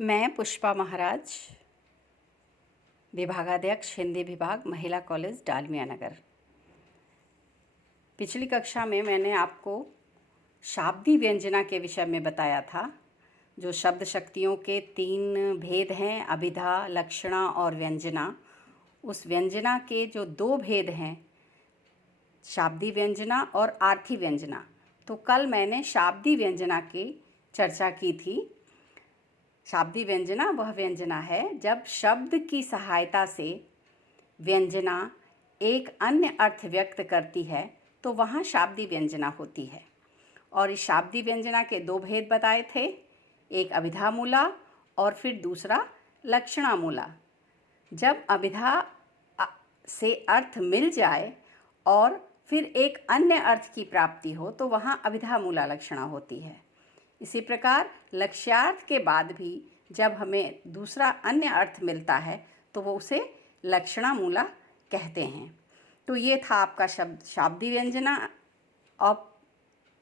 मैं पुष्पा महाराज, विभागाध्यक्ष हिंदी विभाग, महिला कॉलेज, डालमिया नगर। पिछली कक्षा में मैंने आपको शाब्दी व्यंजना के विषय में बताया था। जो शब्द शक्तियों के 3 भेद हैं, अभिधा, लक्षणा और व्यंजना। उस व्यंजना के जो 2 भेद हैं, शाब्दी व्यंजना और आर्थी व्यंजना। तो कल मैंने शाब्दी व्यंजना की चर्चा की थी। शाब्दी व्यंजना वह व्यंजना है जब शब्द की सहायता से व्यंजना एक अन्य अर्थ व्यक्त करती है, तो वहाँ शाब्दी व्यंजना होती है। और इस शाब्दी व्यंजना के 2 भेद बताए थे, एक अभिधा मूला और फिर दूसरा लक्षणा मूला। जब अभिधा से अर्थ मिल जाए और फिर एक अन्य अर्थ की प्राप्ति हो, तो वहाँ अभिधा मूला लक्षणा होती है। इसी प्रकार लक्ष्यार्थ के बाद भी जब हमें दूसरा अन्य अर्थ मिलता है, तो वो उसे लक्षणा मूला कहते हैं। तो ये था आपका शब्द शाब्दी व्यंजना। अब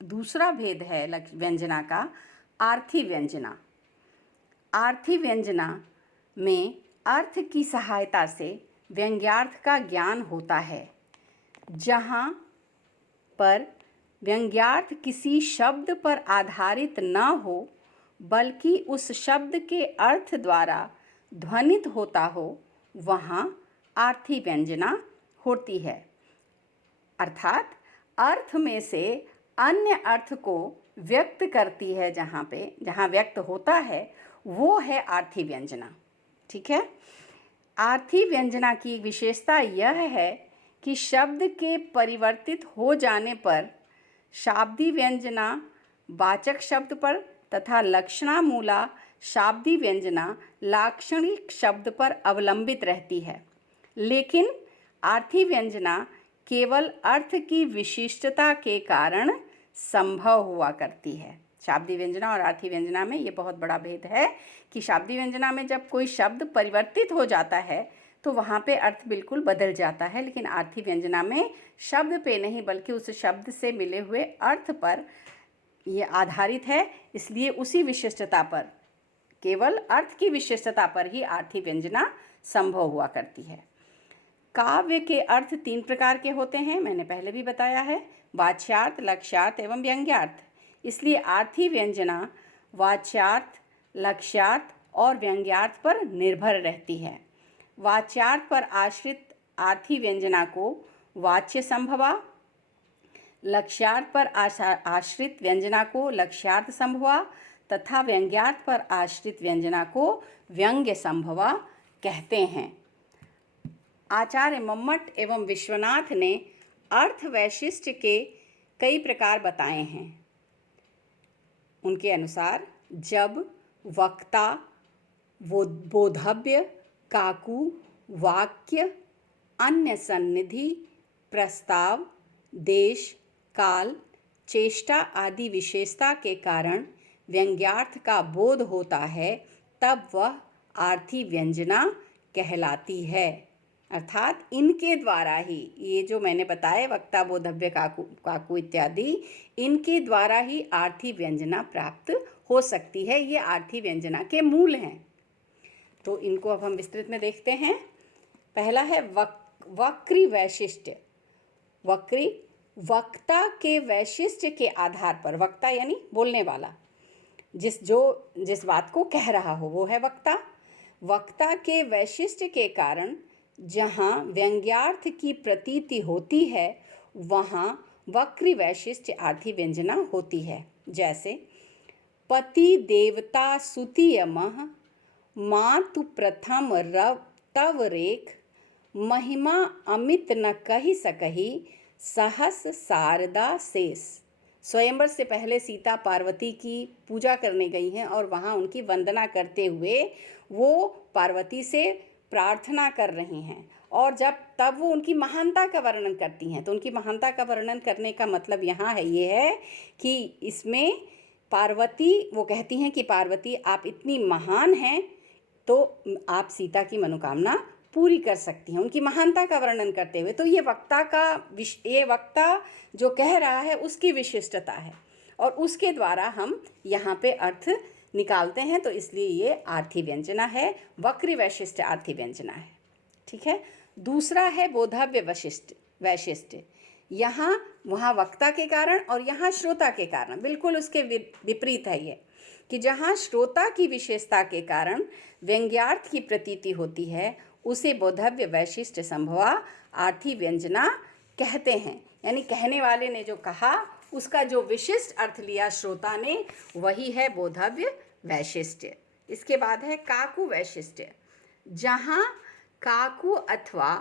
दूसरा भेद है व्यंजना का आर्थी व्यंजना। आर्थी व्यंजना में अर्थ की सहायता से व्यंग्यार्थ का ज्ञान होता है, जहाँ पर व्यंग्यार्थ किसी शब्द पर आधारित न हो, बल्कि उस शब्द के अर्थ द्वारा ध्वनित होता हो, वहाँ आर्थी व्यंजना होती है। अर्थात अर्थ में से अन्य अर्थ को व्यक्त करती है, जहाँ व्यक्त होता है वो है आर्थी व्यंजना। ठीक है। आर्थी व्यंजना की विशेषता यह है कि शब्द के परिवर्तित हो जाने पर शाब्दी व्यंजना वाचक शब्द पर तथा लक्षणा मूला शाब्दी व्यंजना लाक्षणिक शब्द पर अवलंबित रहती है। लेकिन आर्थी व्यंजना केवल अर्थ की विशिष्टता के कारण संभव हुआ करती है। शाब्दी व्यंजना और आर्थी व्यंजना में ये बहुत बड़ा भेद है कि शाब्दी व्यंजना में जब कोई शब्द परिवर्तित हो जाता है तो वहाँ पे अर्थ बिल्कुल बदल जाता है, लेकिन आर्थी व्यंजना में शब्द पे नहीं बल्कि उस शब्द से मिले हुए अर्थ पर ये आधारित है। इसलिए उसी विशिष्टता पर, केवल अर्थ की विशिष्टता पर ही आर्थी व्यंजना संभव हुआ करती है। काव्य के अर्थ 3 प्रकार के होते हैं, मैंने पहले भी बताया है, वाच्यार्थ, लक्ष्यार्थ एवं व्यंग्यार्थ। इसलिए आर्थी व्यंजना वाच्यार्थ, लक्ष्यार्थ और व्यंग्यार्थ पर निर्भर रहती है। वाच्यार्थ पर आश्रित आर्थी व्यंजना को वाच्य संभवा, लक्ष्यार्थ पर आश्रित व्यंजना को लक्ष्यार्थ संभवा तथा व्यंग्यार्थ पर आश्रित व्यंजना को व्यंग्य संभवा कहते हैं। आचार्य मम्मट एवं विश्वनाथ ने अर्थ वैशिष्ट्य के कई प्रकार बताए हैं। उनके अनुसार जब वक्ता, बोधव्य, काकू, वाक्य, अन्य सन्निधि, प्रस्ताव, देश, काल, चेष्टा आदि विशेषता के कारण व्यंग्यार्थ का बोध होता है, तब वह आर्थी व्यंजना कहलाती है। अर्थात इनके द्वारा ही, ये जो मैंने बताए वक्ता, बोधव्य, काकू इत्यादि, इनके द्वारा ही आर्थी व्यंजना प्राप्त हो सकती है। ये आर्थी व्यंजना के मूल हैं। तो इनको अब हम विस्तृत में देखते हैं। पहला है वक्री वैशिष्ट्य। वक्री वक्ता के वैशिष्ट्य के आधार पर, वक्ता यानी बोलने वाला, जिस बात को कह रहा हो वो है वक्ता। वक्ता के वैशिष्ट्य के कारण जहाँ व्यंग्यार्थ की प्रतीति होती है, वहाँ वक्री वैशिष्ट्य आर्थी व्यंजना होती है। जैसे पति देवता सुतियमः, मातु प्रथम रव तव रेख, महिमा अमित न कही सकही, सहस शारदा शेष। स्वयंवर से पहले सीता पार्वती की पूजा करने गई हैं और वहाँ उनकी वंदना करते हुए वो पार्वती से प्रार्थना कर रही हैं, और तब वो उनकी महानता का वर्णन करती हैं। तो उनकी महानता का वर्णन करने का मतलब यहाँ है ये है कि इसमें पार्वती, वो कहती हैं कि पार्वती आप इतनी महान हैं तो आप सीता की मनोकामना पूरी कर सकती हैं, उनकी महानता का वर्णन करते हुए। तो ये वक्ता जो कह रहा है उसकी विशिष्टता है, और उसके द्वारा हम यहाँ पे अर्थ निकालते हैं, तो इसलिए ये आर्थी व्यंजना है, वक्री वैशिष्ट्य आर्थी व्यंजना है। ठीक है। दूसरा है बोधव्य वैशिष्ट्य। यहाँ वहाँ वक्ता के कारण और यहाँ श्रोता के कारण, बिल्कुल उसके विपरीत है ये, कि जहाँ श्रोता की विशेषता के कारण व्यंग्यार्थ की प्रतीति होती है उसे बोधव्य वैशिष्ट्य संभवा आर्थी व्यंजना कहते हैं। यानी कहने वाले ने जो कहा उसका जो विशिष्ट अर्थ लिया श्रोता ने, वही है बोधव्य वैशिष्ट्य। इसके बाद है काकु वैशिष्ट्य। जहाँ काकु अथवा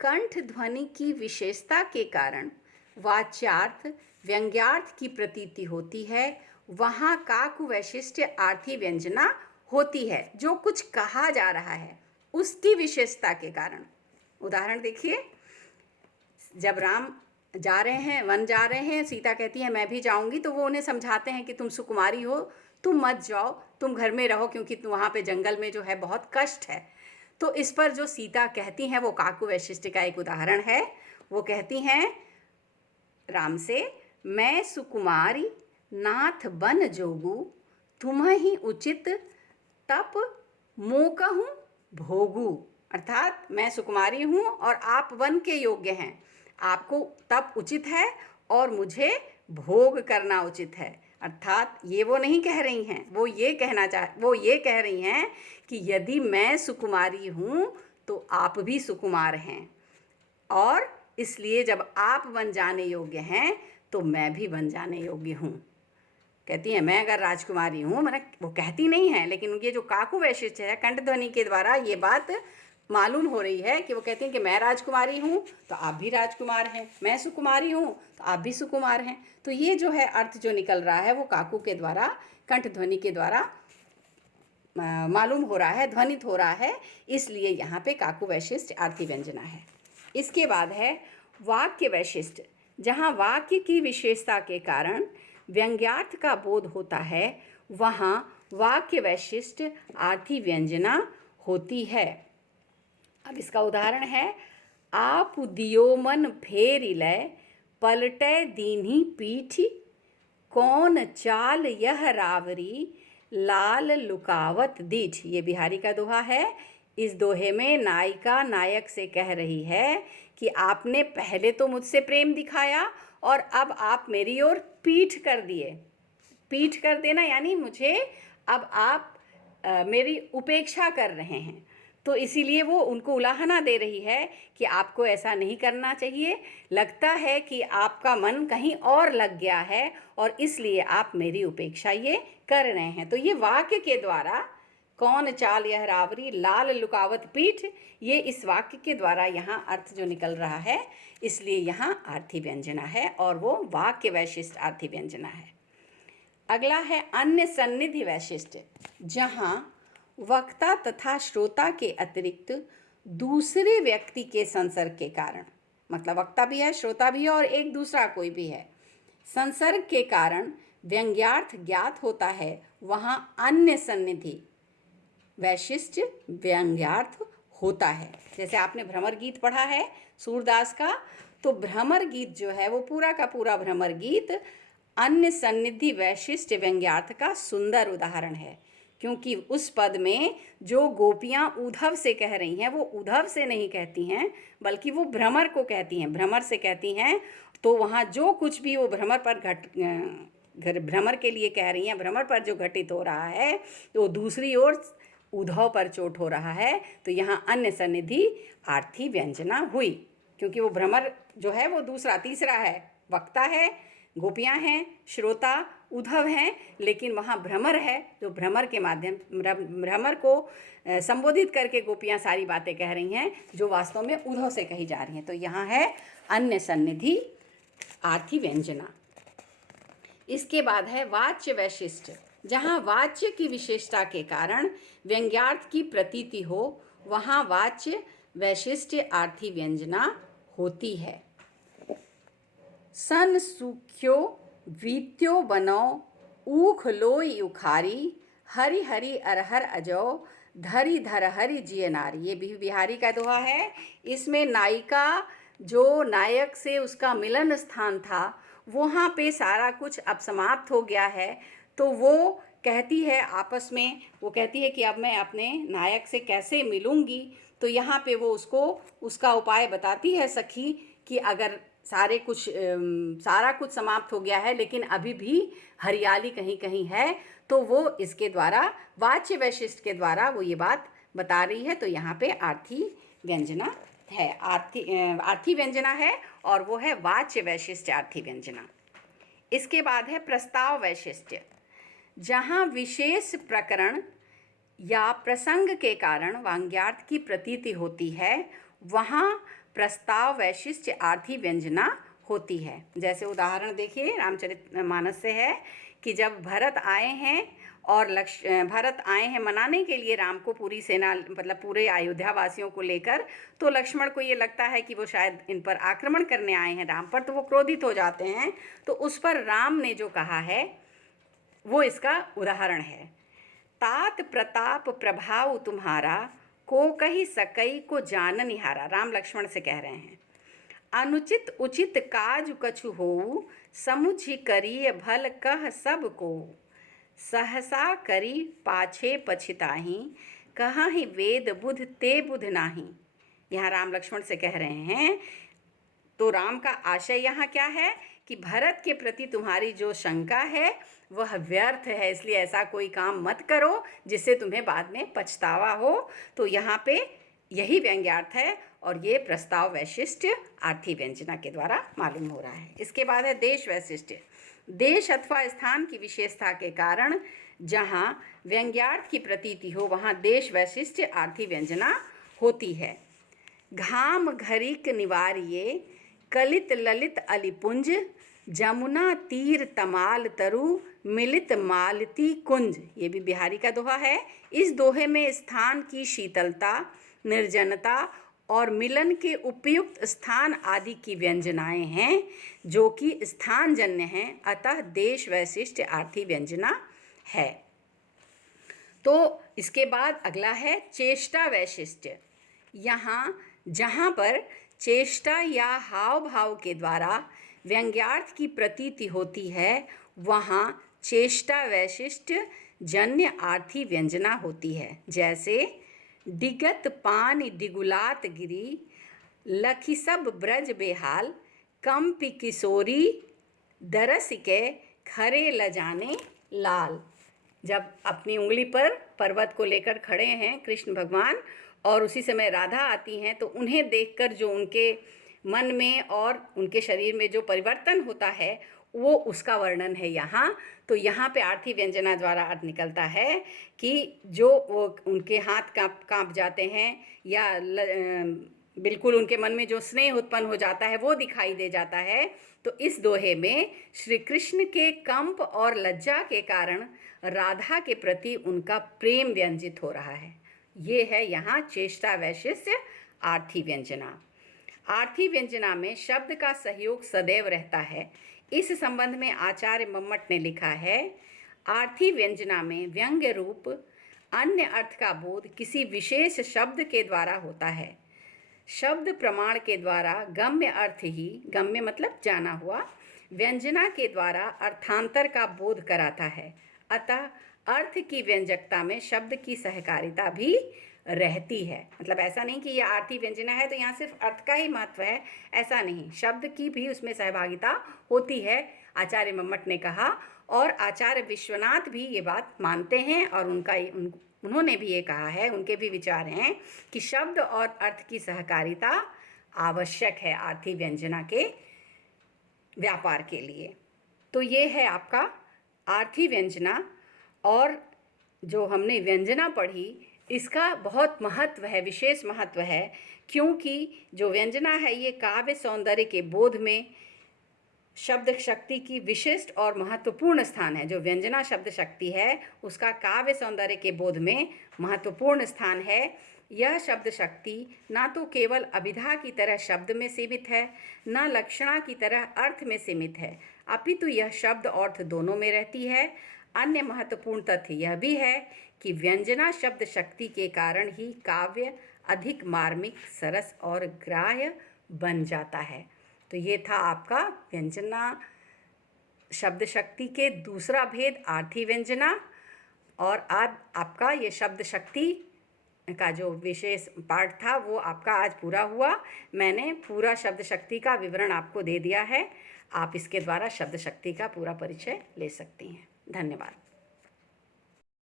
कंठ ध्वनि की विशेषता के कारण वाच्यार्थ व्यंग्यार्थ की प्रतीति होती है, वहाँ काकु वैशिष्ट्य आर्थी व्यंजना होती है। जो कुछ कहा जा रहा है उसकी विशेषता के कारण। उदाहरण देखिए, जब राम जा रहे हैं, वन जा रहे हैं, सीता कहती है मैं भी जाऊंगी, तो वो उन्हें समझाते हैं कि तुम सुकुमारी हो, तुम मत जाओ, तुम घर में रहो, क्योंकि वहाँ पे जंगल में जो है बहुत कष्ट है। तो इस पर जो सीता कहती हैं वो काकु वैशिष्ट्य का एक उदाहरण है। वो कहती हैं राम से, मैं सुकुमारी नाथ बन जोगू, तुम्हि उचित तप मोकहूँ भोगू। अर्थात मैं सुकुमारी हूँ और आप वन के योग्य हैं, आपको तप उचित है और मुझे भोग करना उचित है। अर्थात ये वो नहीं कह रही हैं, वो ये कह रही हैं कि यदि मैं सुकुमारी हूँ तो आप भी सुकुमार हैं, और इसलिए जब आप वन जाने योग्य हैं तो मैं भी वन जाने योग्य हूँ। कहती हैं मैं अगर राजकुमारी हूँ, मैंने वो कहती नहीं है, लेकिन ये जो काकु वैशिष्ट्य है, कंठ ध्वनि के द्वारा ये बात मालूम हो रही है कि वो कहती हैं कि मैं राजकुमारी हूँ तो आप भी राजकुमार हैं, मैं सुकुमारी हूँ तो आप भी सुकुमार हैं। तो ये जो है अर्थ जो निकल रहा है वो काकु के द्वारा, कंठ ध्वनि के द्वारा मालूम हो रहा है, ध्वनित हो रहा है, इसलिए यहाँ पे काकु वैशिष्ट्य आर्थी व्यंजना है। इसके बाद है वाक्य वैशिष्ट्य। जहाँ वाक्य की विशेषता के कारण व्यंग्यार्थ का बोध होता है, वहाँ वाक्य वैशिष्ट्य आर्थी व्यंजना होती है। अब इसका उदाहरण है, आप दियो मन फेरि लय, पलटै दीन्ही पीठी, कौन चाल यह रावरी, लाल लुकावत दीठ। ये बिहारी का दोहा है। इस दोहे में नायिका नायक से कह रही है कि आपने पहले तो मुझसे प्रेम दिखाया और अब आप मेरी ओर पीठ कर दिए। पीठ कर देना यानी मुझे अब आप मेरी उपेक्षा कर रहे हैं। तो इसीलिए वो उनको उलाहना दे रही है कि आपको ऐसा नहीं करना चाहिए, लगता है कि आपका मन कहीं और लग गया है और इसलिए आप मेरी उपेक्षा ये कर रहे हैं। तो ये वाक्य के द्वारा, कौन चाल यह रावरी, लाल लुकावत पीठ, ये इस वाक्य के द्वारा यहाँ अर्थ जो निकल रहा है, इसलिए यहाँ आर्थी व्यंजना है और वो वाक्य वैशिष्ट आर्थी व्यंजना है। अगला है अन्य सन्निधि वैशिष्ट्य। जहाँ वक्ता तथा श्रोता के अतिरिक्त दूसरे व्यक्ति के संसर्ग के कारण, मतलब वक्ता भी है, श्रोता भी है और एक दूसरा कोई भी है, संसर्ग के कारण व्यंग्यार्थ ज्ञात होता है, वहाँ अन्य सन्निधि वैशिष्ट व्यंग्यार्थ होता है। जैसे आपने भ्रमर गीत पढ़ा है सूरदास का, तो भ्रमर गीत जो है वो पूरा का पूरा भ्रमर गीत अन्य सन्निधि वैशिष्ट व्यंग्यार्थ का सुंदर उदाहरण है, क्योंकि उस पद में जो गोपियाँ उद्धव से कह रही हैं वो उद्धव से नहीं कहती हैं, बल्कि वो भ्रमर को कहती हैं, भ्रमर से कहती हैं। तो वहाँ जो कुछ भी वो भ्रमर पर भ्रमर के लिए कह रही हैं, भ्रमर पर जो घटित हो रहा है, तो दूसरी ओर उद्धव पर चोट हो रहा है। तो यहाँ अन्य सन्निधि आर्थी व्यंजना हुई, क्योंकि वो भ्रमर जो है वो दूसरा तीसरा है, वक्ता है, गोपियाँ हैं, श्रोता उद्धव हैं, लेकिन वहाँ भ्रमर है जो भ्रमर के माध्यम भ्रमर को संबोधित करके गोपियाँ सारी बातें कह रही हैं जो वास्तव में उद्धव से कही जा रही हैं। तो यहाँ है अन्य सन्निधि आर्थी व्यंजना। इसके बाद है वाच्य वैशिष्ट। जहाँ वाच्य की विशेषता के कारण व्यंग्यार्थ की प्रतीति हो, वहाँ वाच्य वैशिष्ट्य आर्थी व्यंजना होती है। सन सूख्यो वीत्यो बनो, ऊख लोई उखारी, हरि हरि अरहर अजो, धरी धर हरि जिय नारी। ये भी बिहारी का दोहा है। इसमें नायिका जो नायक से उसका मिलन स्थान था, वहाँ पे सारा कुछ अब समाप्त हो गया है, तो वो कहती है आपस में, वो कहती है कि अब मैं अपने नायक से कैसे मिलूंगी। तो यहाँ पे वो उसको उसका उपाय बताती है सखी कि अगर सारा कुछ समाप्त हो गया है लेकिन अभी भी हरियाली कहीं कहीं है, तो वो इसके द्वारा वाच्य वैशिष्ट के द्वारा वो ये बात बता रही है। तो यहाँ पे आर्थी व्यंजना है, आर्थी व्यंजना है और वो है वाच्य वैशिष्ट आर्थी व्यंजना। इसके बाद है प्रस्ताव वैशिष्ट्य। जहाँ विशेष प्रकरण या प्रसंग के कारण वांग्यार्थ की प्रतीति होती है, वहाँ प्रस्ताव वैशिष्ट्य आर्थी व्यंजना होती है। जैसे उदाहरण देखिए, रामचरितमानस से है कि जब भरत आए हैं और भरत आए हैं मनाने के लिए राम को, पूरी सेना मतलब पूरे अयोध्या वासियों को लेकर, तो लक्ष्मण को ये लगता है कि वो शायद इन पर आक्रमण करने आए हैं राम पर, तो वो क्रोधित हो जाते हैं। तो उस पर राम ने जो कहा है वो इसका उदाहरण है। तात प्रताप प्रभाव तुम्हारा, को कही सकई को जान निहारा। राम लक्ष्मण से कह रहे हैं, अनुचित उचित काज कछु होऊ, समुझि करिय भल कह सब को, सहसा करी पाछे पछिताही, कहाहि वेद बुध ते बुध नाही। यहाँ राम लक्ष्मण से कह रहे हैं। तो राम का आशय यहाँ क्या है कि भरत के प्रति तुम्हारी जो शंका है वह व्यर्थ है, इसलिए ऐसा कोई काम मत करो जिससे तुम्हें बाद में पछतावा हो। तो यहाँ पे यही व्यंग्यार्थ है और ये प्रस्ताव वैशिष्ट आर्थी व्यंजना के द्वारा मालूम हो रहा है। इसके बाद है देश वैशिष्ट। देश अथवा स्थान की विशेषता के कारण जहाँ व्यंग्यार्थ की प्रतीति हो वहाँ देश वैशिष्ट आर्थी व्यंजना होती है। घाम घरिक निवारिये, कलित ललित अलिपुंज, जमुना तीर तमाल तरु, मिलित मालती कुंज। ये भी बिहारी का दोहा है। इस दोहे में स्थान की शीतलता, निर्जनता और मिलन के उपयुक्त स्थान आदि की व्यंजनाएं हैं जो कि स्थानजन्य हैं, अतः देश वैशिष्ट आर्थी व्यंजना है। तो इसके बाद अगला है चेष्टा वैशिष्ट्य। यहाँ जहाँ पर चेष्टा या हाव भाव के द्वारा व्यंग्यार्थ की प्रतीति होती है वहाँ चेष्टा वैशिष्ट जन्य आर्थी व्यंजना होती है। जैसे डिगत पानी डिगुलात गिरी, लखी सब ब्रज बेहाल, कंपि किशोरी दरस के खरे लजाने लाल। जब अपनी उंगली पर पर्वत को लेकर खड़े हैं कृष्ण भगवान और उसी समय राधा आती हैं, तो उन्हें देखकर जो उनके मन में और उनके शरीर में जो परिवर्तन होता है वो उसका वर्णन है यहाँ। तो यहाँ पे आर्थी व्यंजना द्वारा अर्थ निकलता है कि जो वो उनके हाथ कांप जाते हैं या बिल्कुल उनके मन में जो स्नेह उत्पन्न हो जाता है वो दिखाई दे जाता है। तो इस दोहे में श्री कृष्ण के कंप और लज्जा के कारण राधा के प्रति उनका प्रेम व्यंजित हो रहा है। ये है यहाँ चेष्टा वैशिष्ट आर्थी व्यंजना। आर्थी व्यंजना में शब्द का सहयोग सदैव रहता है। इस संबंध में आचार्य मम्मट ने लिखा है, आर्थी व्यंजना में व्यंग्य रूप अन्य अर्थ का बोध किसी विशेष शब्द के द्वारा होता है। शब्द प्रमाण के द्वारा गम्य अर्थ ही, गम्य मतलब जाना हुआ, व्यंजना के द्वारा अर्थांतर का बोध कराता है। अतः अर्थ की व्यंजकता में शब्द की सहकारिता भी रहती है। मतलब ऐसा नहीं कि यह आर्थी व्यंजना है तो यहाँ सिर्फ अर्थ का ही महत्व है, ऐसा नहीं, शब्द की भी उसमें सहभागिता होती है, आचार्य मम्मट ने कहा। और आचार्य विश्वनाथ भी ये बात मानते हैं और उन्होंने भी ये कहा है, उनके भी विचार हैं कि शब्द और अर्थ की सहकारिता आवश्यक है आर्थी व्यंजना के व्यापार के लिए। तो ये है आपका आर्थी व्यंजना। और जो हमने व्यंजना पढ़ी इसका बहुत महत्व है, विशेष महत्व है, क्योंकि जो व्यंजना है ये काव्य सौंदर्य के बोध में शब्द शक्ति की विशिष्ट और महत्वपूर्ण स्थान है। जो व्यंजना शब्द शक्ति है उसका काव्य सौंदर्य के बोध में महत्वपूर्ण स्थान है। यह शब्द शक्ति ना तो केवल अभिधा की तरह शब्द में सीमित है, न लक्षणा की तरह अर्थ में सीमित है, अपितु यह शब्द अर्थ दोनों में रहती है। अन्य महत्वपूर्ण तथ्य यह भी है कि व्यंजना शब्द शक्ति के कारण ही काव्य अधिक मार्मिक, सरस और ग्राह्य बन जाता है। तो ये था आपका व्यंजना शब्द शक्ति के दूसरा भेद आर्थी व्यंजना। और आज आपका ये शब्द शक्ति का जो विशेष पाठ था वो आपका आज पूरा हुआ। मैंने पूरा शब्द शक्ति का विवरण आपको दे दिया है। आप इसके द्वारा शब्द शक्ति का पूरा परिचय ले सकती हैं। धन्यवाद।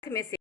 में से